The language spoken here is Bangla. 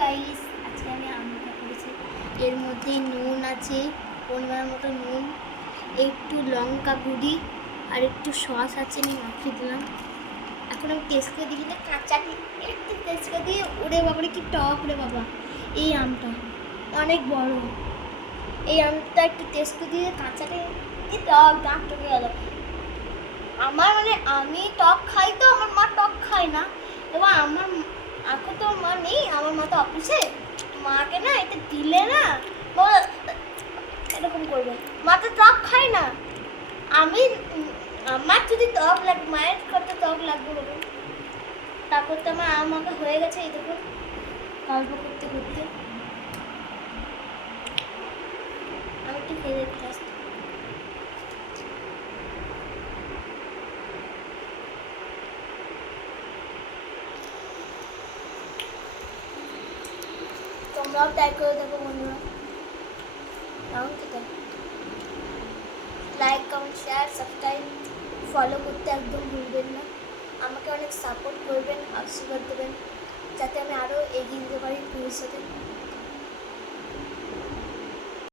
গাইস, আজকে আমি আম মাখা করেছি। এর মধ্যে নুন আছে, পরিমাণ মতো নুন, একটু লঙ্কা গুঁড়ি আর একটু সস আছে, আমি মাখিয়ে দিলাম। এখন আমি টেস্ট করে দেখি না, কাঁচা একটু টেস্ট করে দিয়ে, ওরে বাবারে কি টক রে বাবা! এই আমটা অনেক বড়। এই আমটা একটু টেস্ট করে দিয়ে, কাঁচাটা কি টক, দাঁত টকে গেল আমার। মানে আমি টক খাই, তো আমার মা টক খায় না। এবার আমার এখন তো মা নেই, আমার মা তো অফিসে। মাকে না এটা দিলে না এরকম করবে। মা তো টক খায় না। আমি আমার যদি টক লাগে, মায়ের কত টক লাগবে বলুন। তারপর তো আমার আমাকে হয়ে গেছে, এই দেখুন গল্প করতে করতে। আমি একটু খেয়ে দেখতে আসছি। তোমরাও ট্রাই করে দেখো বন্ধুরা, কেমন খেতে। Like, comment, share, subscribe, follow করতে একদম ভুলবেন না। আমাকে অনেক সাপোর্ট করবেন, আশীর্বাদ দেবেন, যাতে আমি আরও এগিয়ে যেতে পারি ভবিষ্যতে।